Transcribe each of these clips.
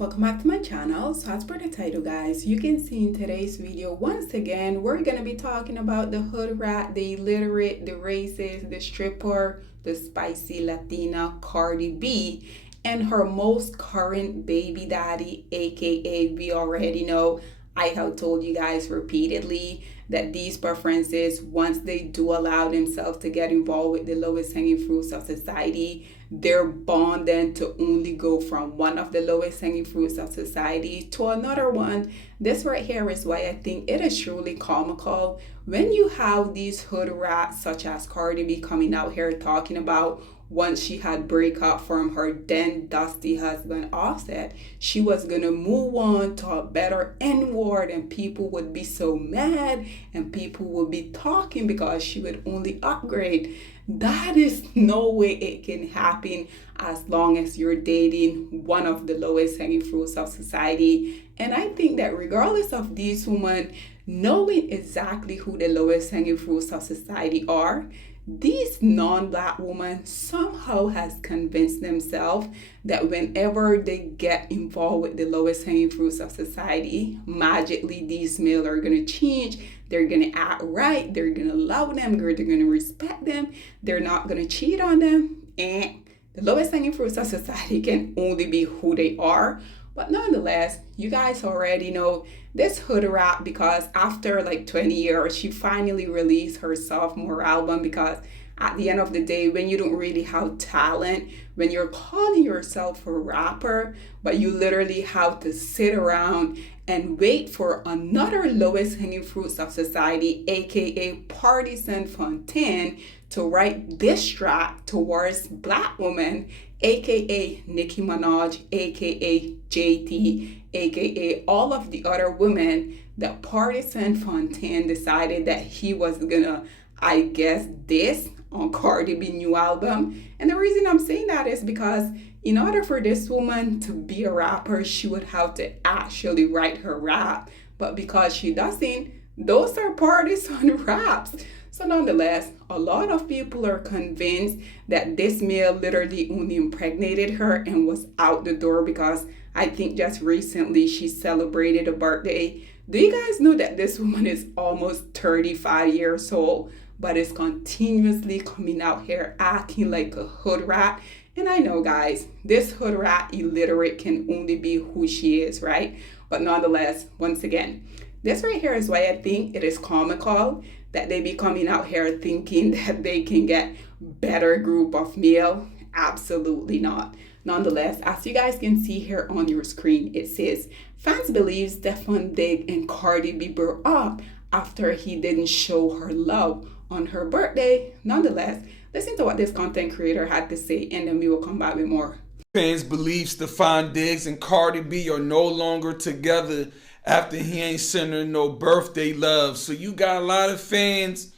welcome back to my channel. So as per the title guys, you can see in today's video, once again, we're going to be talking about the hood rat, the illiterate, the racist, the stripper, the spicy Latina Cardi B, and her most current baby daddy, aka we already know. I have told you guys repeatedly that these preferences, once they do allow themselves to get involved with the lowest hanging fruits of society, they're bound then to only go from one of the lowest hanging fruits of society to another one. This right here is why I think it is truly comical when you have these hood rats such as Cardi B coming out here talking about once she had breakup from her then dusty husband Offset, she was gonna move on to a better N-word, and people would be so mad and people would be talking because she would only upgrade. That is no way it can happen as long as you're dating one of the lowest hanging fruits of society. And I think that regardless of these women knowing exactly who the lowest hanging fruits of society are, these non-black women somehow has convinced themselves that whenever they get involved with the lowest hanging fruits of society, magically these males are going to change. They're going to act right. They're going to love them. They're going to respect them. They're not going to cheat on them. And the lowest hanging fruits of society can only be who they are. But nonetheless, you guys already know this hood rat, because after like 20 years, she finally released her sophomore album, because at the end of the day, when you don't really have talent, when you're calling yourself a rapper, but you literally have to sit around and wait for another lowest hanging fruits of society, aka Partisan Fontaine, to write this track towards black women, aka Nicki Minaj, aka JT, aka all of the other women, that Partisan Fontaine decided that he was gonna, I guess, diss on Cardi B new album. And the reason I'm saying that is because in order for this woman to be a rapper, she would have to actually write her rap. But because she doesn't, those are partisan raps. So nonetheless, a lot of people are convinced that this male literally only impregnated her and was out the door, because I think just recently she celebrated a birthday. Do you guys know that this woman is almost 35 years old, but is continuously coming out here acting like a hood rat? And I know, guys, this hood rat illiterate can only be who she is, right? But nonetheless, once again, this right here is why I think it is comical that they be coming out here thinking that they can get better group of male. Absolutely not. Nonetheless, as you guys can see here on your screen, it says, fans believe Stefan Diggs and Cardi B broke up after he didn't show her love on her birthday. Nonetheless, listen to what this content creator had to say, and then we will come back with more. Fans believe Stefan Diggs and Cardi B are no longer together after he ain't sent her no birthday love. So you got a lot of fans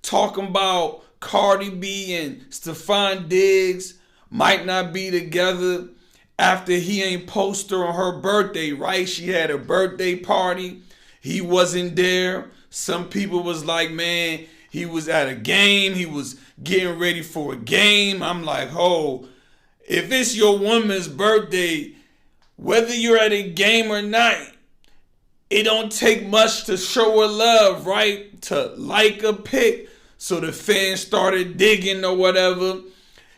talking about Cardi B and Stefan Diggs might not be together after he ain't post her on her birthday, right? She had a birthday party. He wasn't there. Some people was like, man, he was at a game. He was getting ready for a game. I'm like, oh, if it's your woman's birthday, whether you're at a game or not, it don't take much to show her love, right? To like a pic. So the fans started digging or whatever.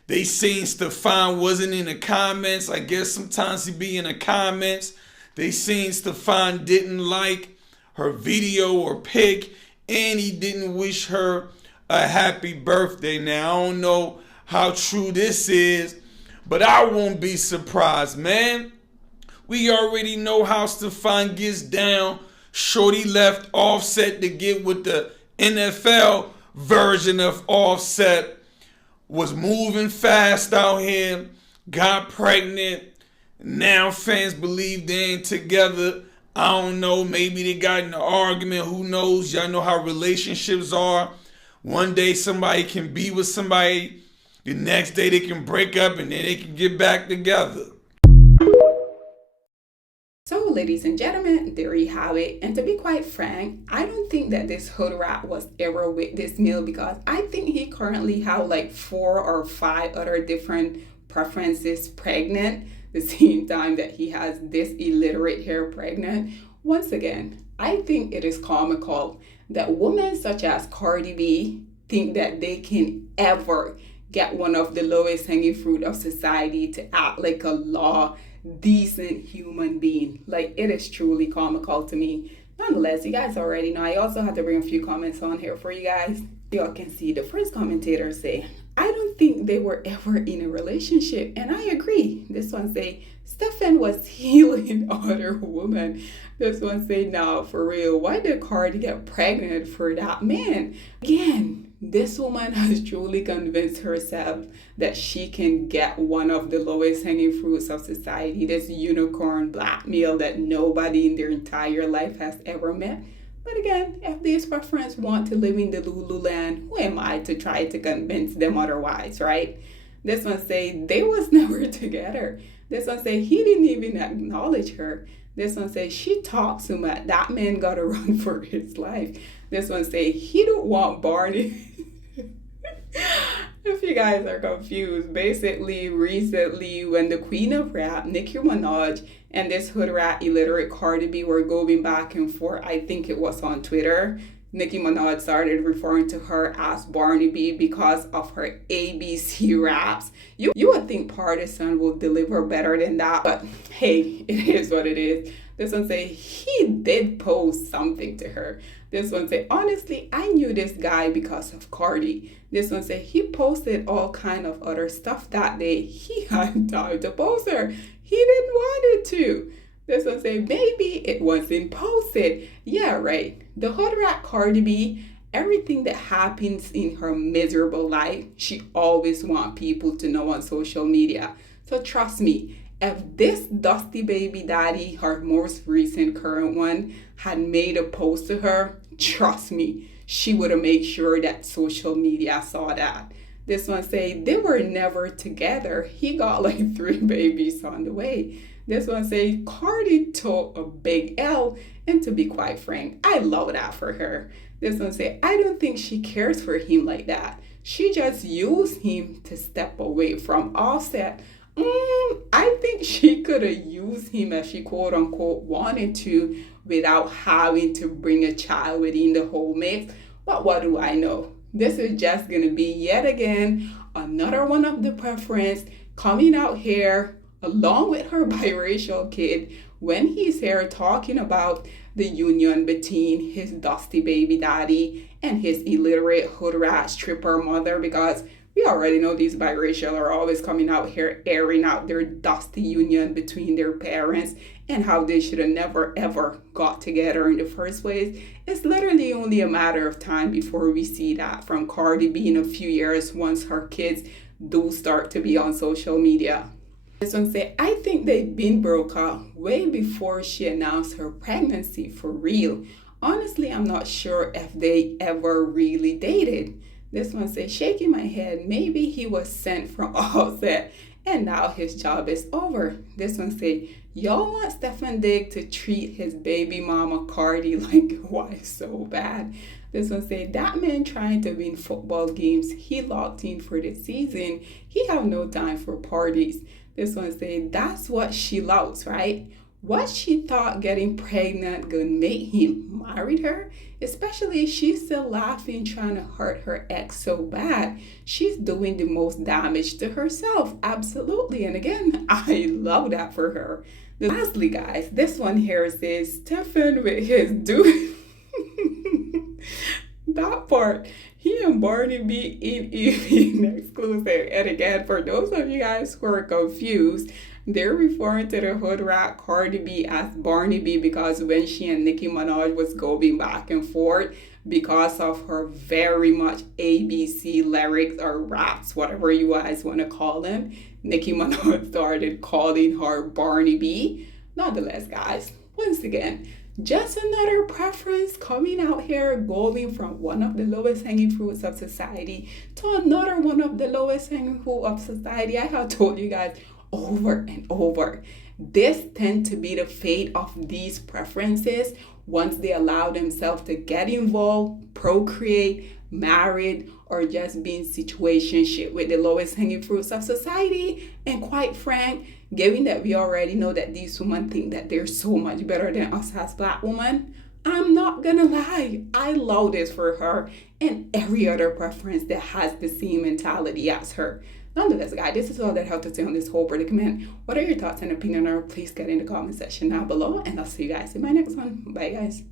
They seen Stefan wasn't in the comments. I guess sometimes he be in the comments. They seen Stefan didn't like her video or pic, and he didn't wish her a happy birthday. Now, I don't know how true this is, but I won't be surprised, man. We already know how Stefan gets down. Shorty left Offset to get with the NFL version of Offset. Was moving fast out here. Got pregnant. Now fans believe they ain't together. I don't know. Maybe they got in an argument. Who knows? Y'all know how relationships are. One day somebody can be with somebody. The next day they can break up and then they can get back together. So ladies and gentlemen, there you have it. And to be quite frank, I don't think that this hood rat was ever with this male, because I think he currently have like 4 or 5 other different preferences pregnant. the same time that he has this illiterate hair pregnant. Once again, I think it is comical that women such as Cardi B think that they can ever get one of the lowest hanging fruit of society to act like a law decent human being. Like, it is truly comical to me. Nonetheless, you guys already know I also have to bring a few comments on here for you guys. Y'all can see the first commentator say, I don't think they were ever in a relationship, and I agree. This one say, Stefan was healing other women. This one say, nah, for real, why did Cardi get pregnant for that man? Again, this woman has truly convinced herself that she can get one of the lowest hanging fruits of society, this unicorn black male that nobody in their entire life has ever met. But again, if these preference want to live in the Lululand, who am I to try to convince them otherwise, right? This one say they was never together. This one say he didn't even acknowledge her. This one say she talks too much. That man gotta run for his life. This one say he don't want Barney. If you guys are confused, basically recently when the queen of rap, Nicki Minaj, and this hood rat illiterate Cardi B were going back and forth, I think it was on Twitter, Nicki Minaj started referring to her as Barney B because of her ABC raps. You would think Partisan will deliver better than that, but hey, it is what it is. This one say he did post something to her. This one say, honestly, I knew this guy because of Cardi. This one say he posted all kind of other stuff that day. He had time to post her. He didn't want it to. This one say, maybe it wasn't posted. Yeah, right. The hood rat Cardi B, everything that happens in her miserable life, she always want people to know on social media. So trust me, if this dusty baby daddy, her most recent current one, had made a post to her, trust me, she would have made sure that social media saw that. This one say they were never together. He got like 3 babies on the way. This one say Cardi took a big L, and to be quite frank, I love that for her. This one say I don't think she cares for him like that. She just used him to step away from Offset. I think she could have used him if she quote unquote wanted to without having to bring a child within the whole mix. But what do I know? This is just going to be yet again another one of the preference coming out here along with her biracial kid when he's here talking about the union between his dusty baby daddy and his illiterate hood rat stripper mother, because we already know these biracial are always coming out here airing out their dusty union between their parents and how they should have never ever got together in the first place. It's literally only a matter of time before we see that from Cardi B in a few years once her kids do start to be on social media. This one say, I think they've been broke up way before she announced her pregnancy for real. Honestly, I'm not sure if they ever really dated. This one says, shaking my head, maybe he was sent from Offset and now his job is over. This one say, y'all want Stefan Diggs to treat his baby mama Cardi like why so bad? This one say, that man trying to win football games, he locked in for the season. He have no time for parties. This one say, that's what she loves, right? What she thought getting pregnant gonna make him marry her? Especially if she's still laughing, trying to hurt her ex so bad. She's doing the most damage to herself. Absolutely. And again, I love that for her. Lastly, guys, this one here says, Stefan with his dude. That part, he and Barney B in exclusive. And again, for those of you guys who are confused, they're referring to the hood rat Cardi B as Barney B because when she and Nicki Minaj was going back and forth because of her very much ABC lyrics or raps, whatever you guys want to call them, Nicki Minaj started calling her Barney B. Nonetheless, guys, once again, just another preference coming out here, going from one of the lowest hanging fruits of society to another one of the lowest hanging fruit of society. I have told you guys over and over, this tend to be the fate of these preferences once they allow themselves to get involved, procreate, married or just be in situationship with the lowest hanging fruits of society. And quite frank, given that we already know that these women think that they're so much better than us as black women, I'm not gonna lie, I love this for her and every other preference that has the same mentality as her. Nonetheless, guys, this is all that I have to say on this whole predicament. What are your thoughts and opinion? Or please get in the comment section down below, and I'll see you guys in my next one. Bye, guys.